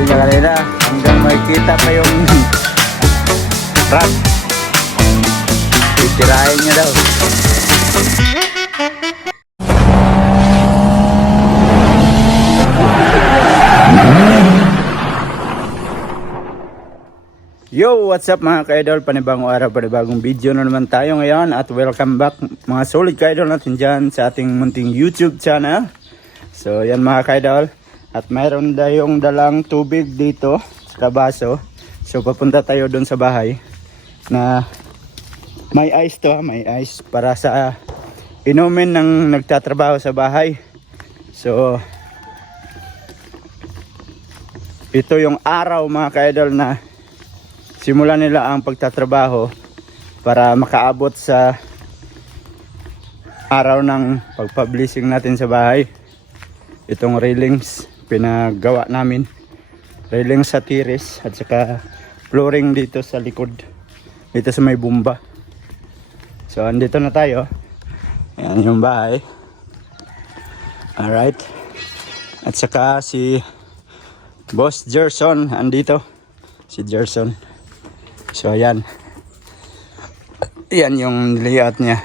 sabi niya kanina, hanggang makikita pa yung truck. Titirahin niya daw. Yo, what's up mga ka-idol? Panibagong araw, panibagong video na naman tayo ngayon. At welcome back mga solid ka-idol natin dyan sa ating munting YouTube channel. So yan mga ka-idol. At mayroon tayong dalang tubig dito sa baso. So papunta tayo doon sa bahay na may ice to, may ice para sa inumin ng nagtatrabaho sa bahay. So ito yung araw mga ka-idol na simulan nila ang pagtatrabaho para makaabot sa araw ng pagpublishing natin sa bahay. Itong railings pinagawa namin, railings sa tiris at saka flooring dito sa likod, dito sa may bumba. So andito na tayo, yan yung bahay. Alright, at saka si Boss Gerson andito, si Gerson. So ayan, yan yung layout niya,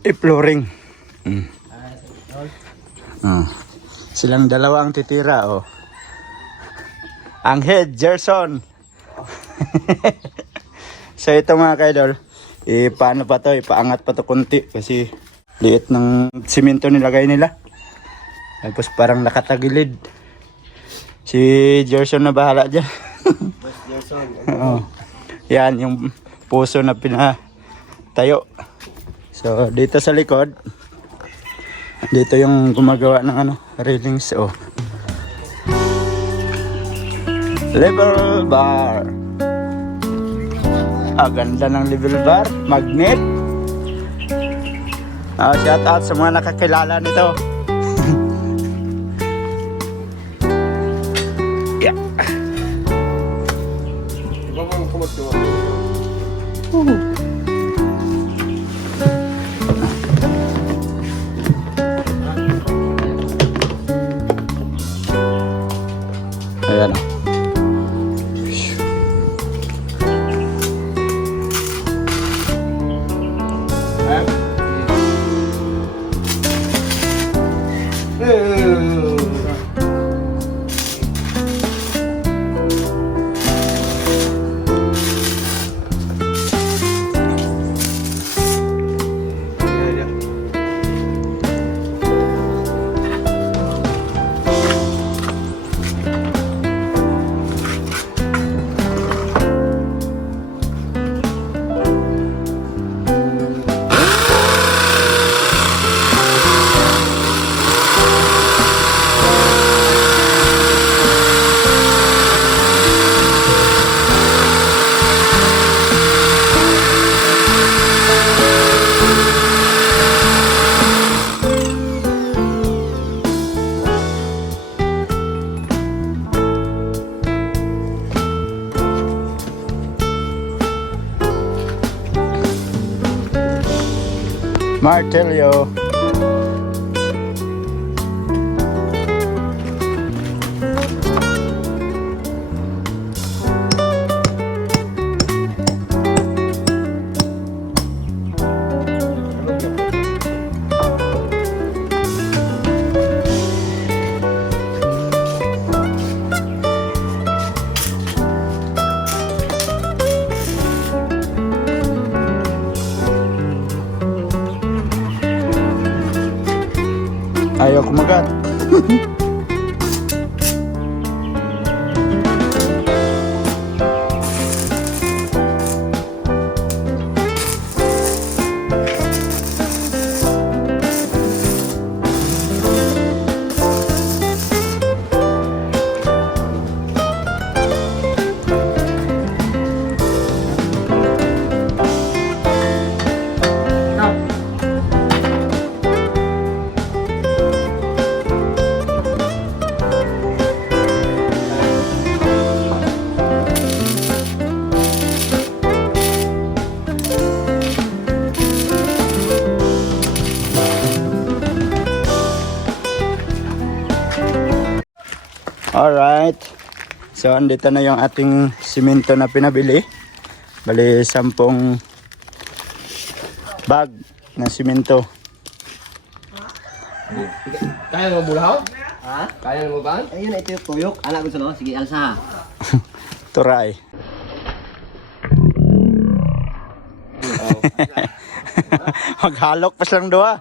i-flooring. Silang dalawa ang titira, oh. Ang head, Gerson. So ito mga ka-idol, paano pa to, ipaangat pa to konti kasi liit ng simento nilagay nila. Tapos parang nakatagilid. Si Gerson na bahala dyan. Oh. Yan yung puso na pinatayo. So dito sa likod, dito yung gumagawa ng railings. Oh. Level bar. Ganda ng level bar, magnet. Shout out sa mga nakakilala nito. Yeah. Ayan. Martelio. Ayaw kumagat. Alright. So, andito na yung ating simento na pinabili. Bali, 10 bag na simento. Kaya mo bulaw? Ha? Kaya mo ba? Ayun, ito yung tuyok. Anak gusto no? Sige, alsa. Turay. Maghalok pa silang dua.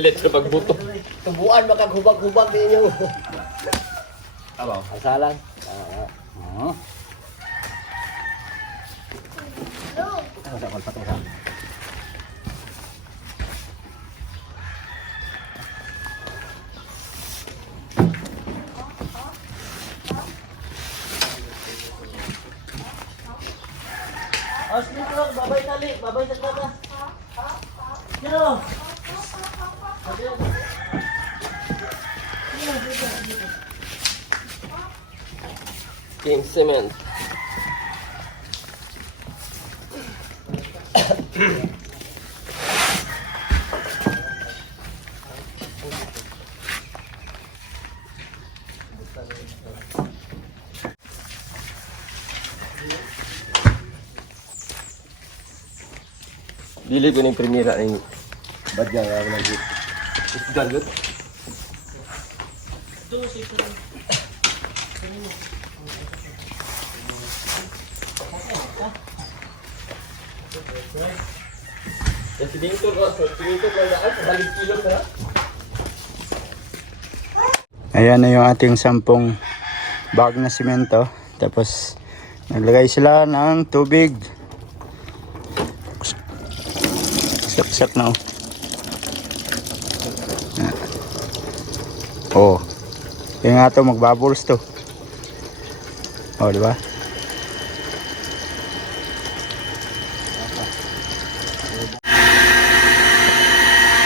Let's sa pagbuto. Tubuan, makagubag-hubag din yung... Abaw. Asalan. Babay tali, babay sa kata. Yo. King Cement. Dili ko ng primera ng badya nga ako lagi. Isdan yun. Tingin ko lang balik kilo na. Ayan na yung ating 10 bag na simento. Tapos, naglagay sila ng tubig. Sak na oh. Yung nga to, magbubbles to. Oh, diba?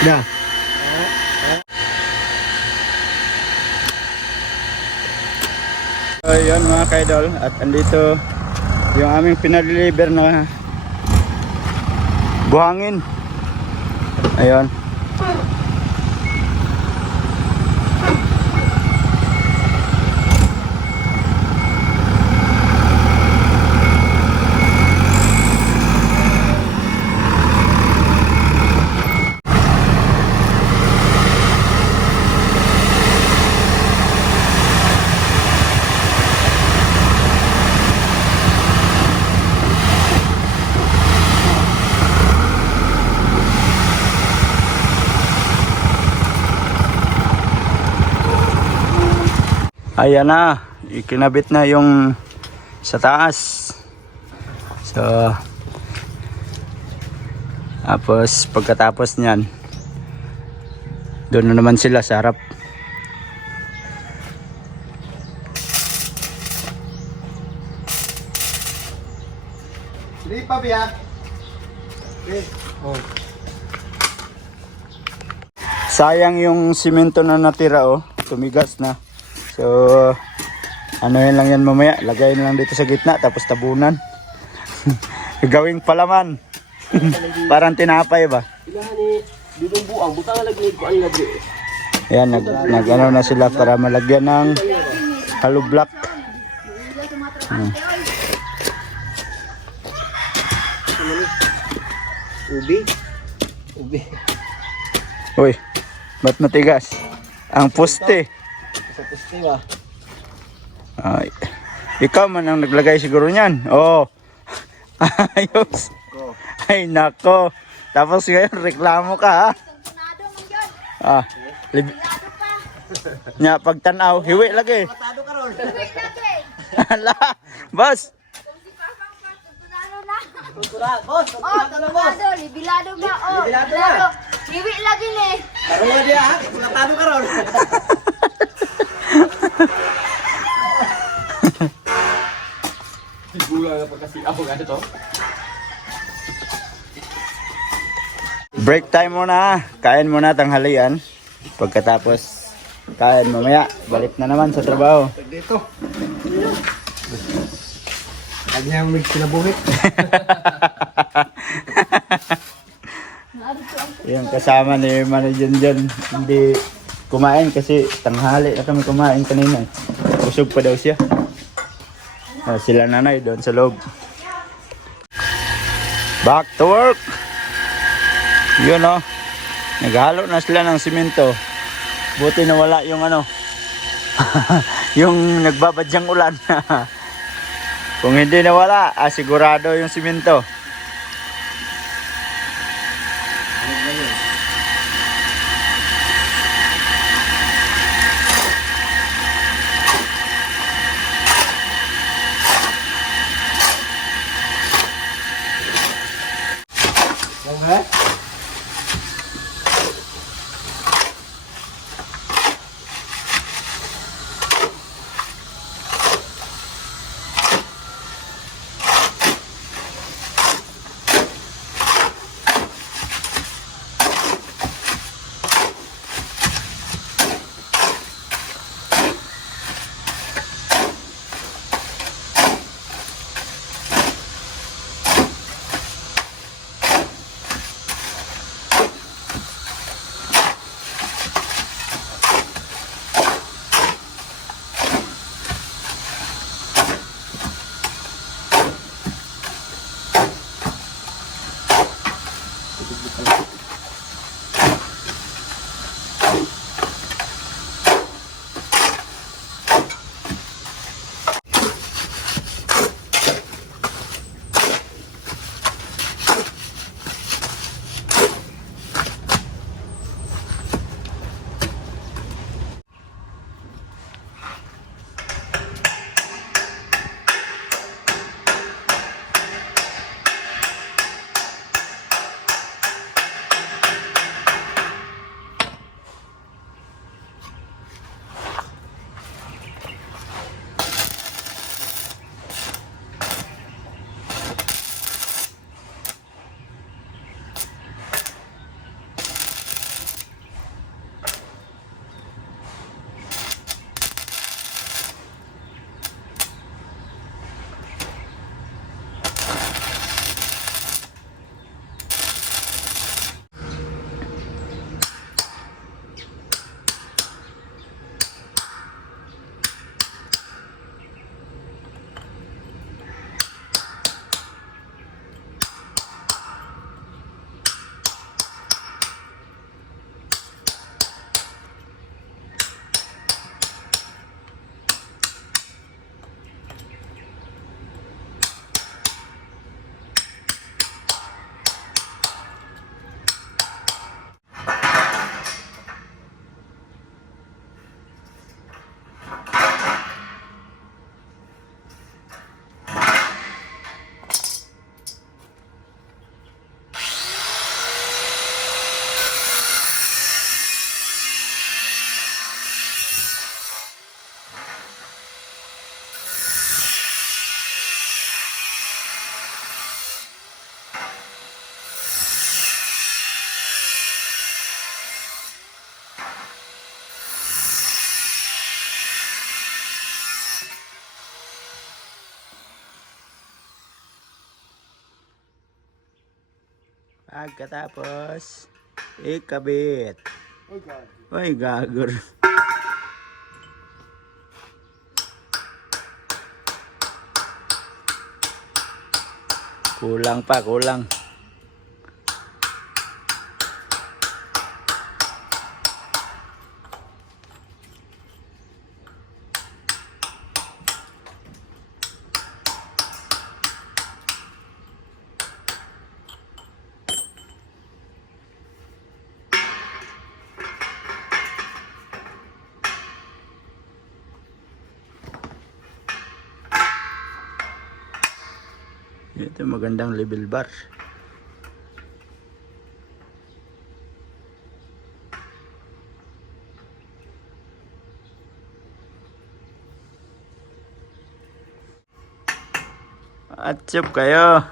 Yeah. So, yun mga kaidol, at andito yung aming pinadeliver na buhangin. Ayun. Ayan na, ikinabit na yung sa taas. So, tapos pagkatapos niyan, doon na naman sila sa harap. Hindi pa biya. Oh. Sayang yung simento na natira, oh, tumigas na. So, ano yun lang yan mamaya, lagay na lang dito sa gitna, tapos tabunan. Gawing palaman. Parang tinapay ba? Ilahan ni dudong buang butang lagi ko ang lagi. Ayan, nag-ano na sila para malagyan ng hollow block. Ubi. Uy, ba't matigas? Ang poste. Sa puste ba? Ay, ikaw man ang naglagay siguro niyan. Oo. Ayos. Ay, nako. Tapos ngayon, reklamo ka, ha? Ah, nya pagtanaw, hiwi lagi. Matado ka ron. Ala, boss. Kultura, boss. Oh, Matado na, boss. bilado, libilado ka. Oh, Libilado na. Liwi lagi ni. Ano nga dia, ha? Matado ka ron. Buga nga pagkasi ako nga ito. Break time muna. Kain muna tanghalian. Pagkatapos kain mamaya, balik na naman sa trabaho. Dito. Kanyang may kinabuhit. Yung kasama ni Manager dyan, hindi kumain kasi tanghali na kami kumain kanina. Busog pa daw siya. Sila nanay doon sa loob. Back to work! Yun o. Naghalo na sila ng simento. Buti na wala yung ano. Yung nagbabadyang ulan. Kung hindi nawala, sigurado yung simento. Okay? Pagkatapos, ikabit. Oh God. Uy, gagor. Kulang pa, kulang. Ito magandang level bar. Atsup kayo.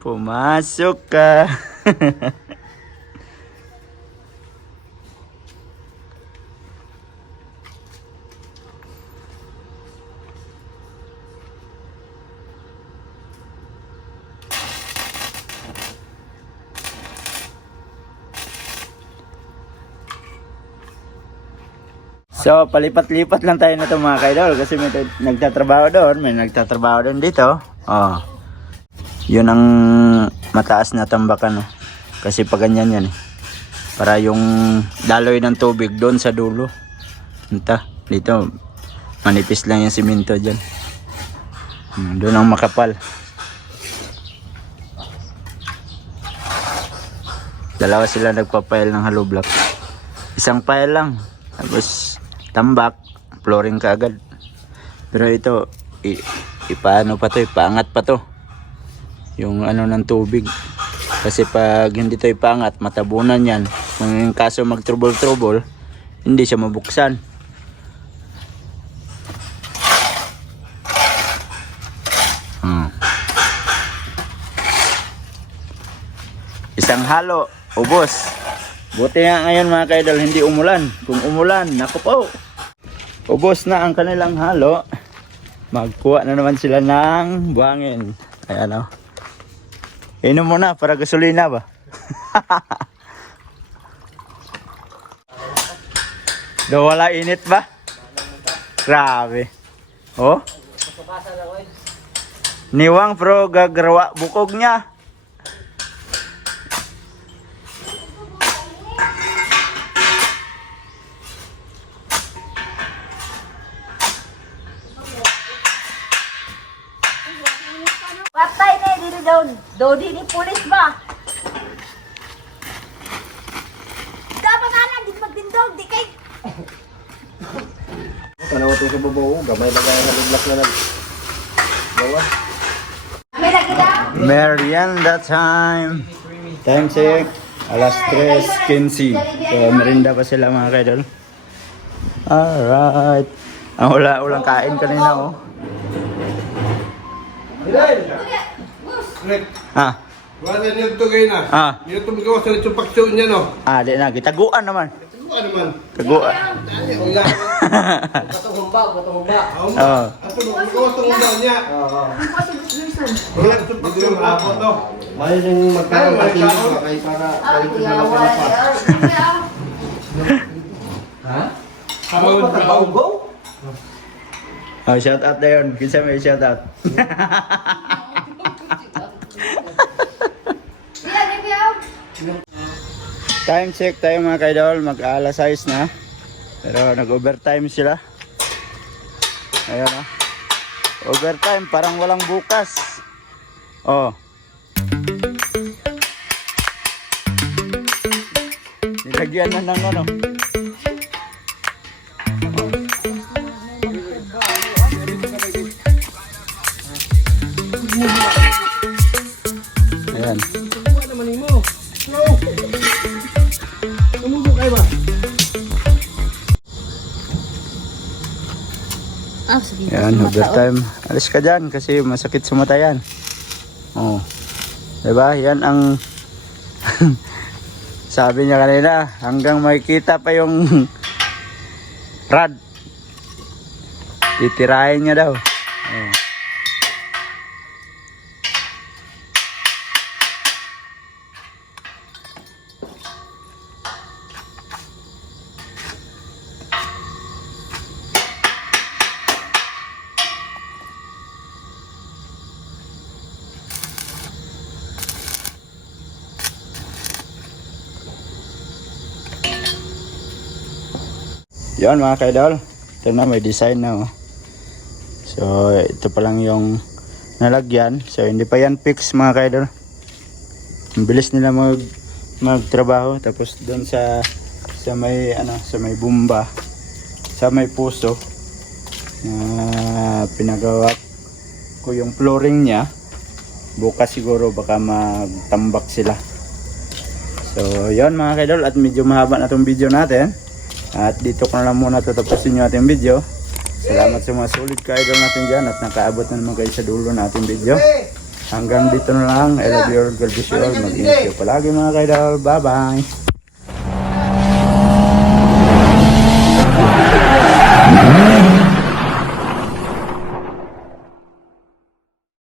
Pumasok ka. So, palipat-lipat lang tayo na ito mga kaidol kasi may nagtatrabaho doon, may nagtatrabaho doon dito. Oh. Yun ang mataas na tambakan. Oh. Kasi pag ganyan yan eh. Para yung daloy ng tubig doon sa dulo. Dito, manipis lang yung simento dyan. Doon ang makapal. Dalawa sila nagpa-pile ng hollow block. Isang pile lang. Tapos tambak, flooring kaagad. Pero ito, ipaano pa to, ipaangat pa to. Yung ano ng tubig. Kasi pag hindi to ipaangat, matabunan yan. Kung yung kaso mag-trouble-trouble, hindi siya mabuksan. Isang halo, ubos. Buti nga ngayon mga kaidol, hindi umulan. Kung umulan, naku po. Ubos na ang kanilang halo. Magkuha na naman sila ng buhangin. Ayan o. Inom muna para gasolina ba? Do wala init ba? Grabe. Oh. Niwang pro gagarawa bukog niya. Patay na diri daw. Daw di ni pulis ba? Dapat ana di magtindog di kay. Tanaw ito sa babaw, gamay lang ang haliblas na nag. Bawa. May lagi daw. Merienda time. Time check. Alas 3:15. So, merinda pa sila mga kaidol. Alright. Ang ulang kain kanina oh. Ah. Wala niyo ito kayo na. Ah. Yung tumigawa sa lechong paksyon niya, no? Ah, di na. Gitaguan naman. Ano naman? Taguan. Dali, ulan. Katong humba, katong humba. Oo. At tumigawa sa ulan niya. Wala, hindi yung rapot, no? May yung magkaroon Ay, ng magkaroon. kay para Ah, balik kuya na wala. Ha? Kamawin ka ako. Oh, shout out na yun. Kinsa may shout out. Bila ni Biao. Time check tayo mga kaidol. Mag-alas 6 na. Pero nag-overtime sila. Ayan o. Overtime parang walang bukas. Oh. Nilagyan na ng ano. Ayan. Ayan, overtime. Alis ka dyan kasi masakit sa mata yan. Oh. Diba? Yan ang sabi niya kanina, hanggang makikita pa yung rod. Titirahin niya daw. Oh. Yan mga kaidol, ito na may design na oh. So ito pa lang yung nalagyan. So hindi pa yan fix mga kaidol. Ang bilis nila magtrabaho. Tapos doon sa may ano, sa may bumba, sa may puso na pinagawa ko yung flooring niya. Bukas siguro baka magtambak sila. So yan mga kaidol, at medyo mahaba na itong video natin. At dito ko na lang muna tatapusin yung ating video. Salamat sa mga solid ka-idol natin dyan at nakaabot na naman kayo sa dulo na ating video. Hanggang dito na lang. I love you all. God bless you all. Mag-ingat kayo palagi mga ka-idol. Bye bye.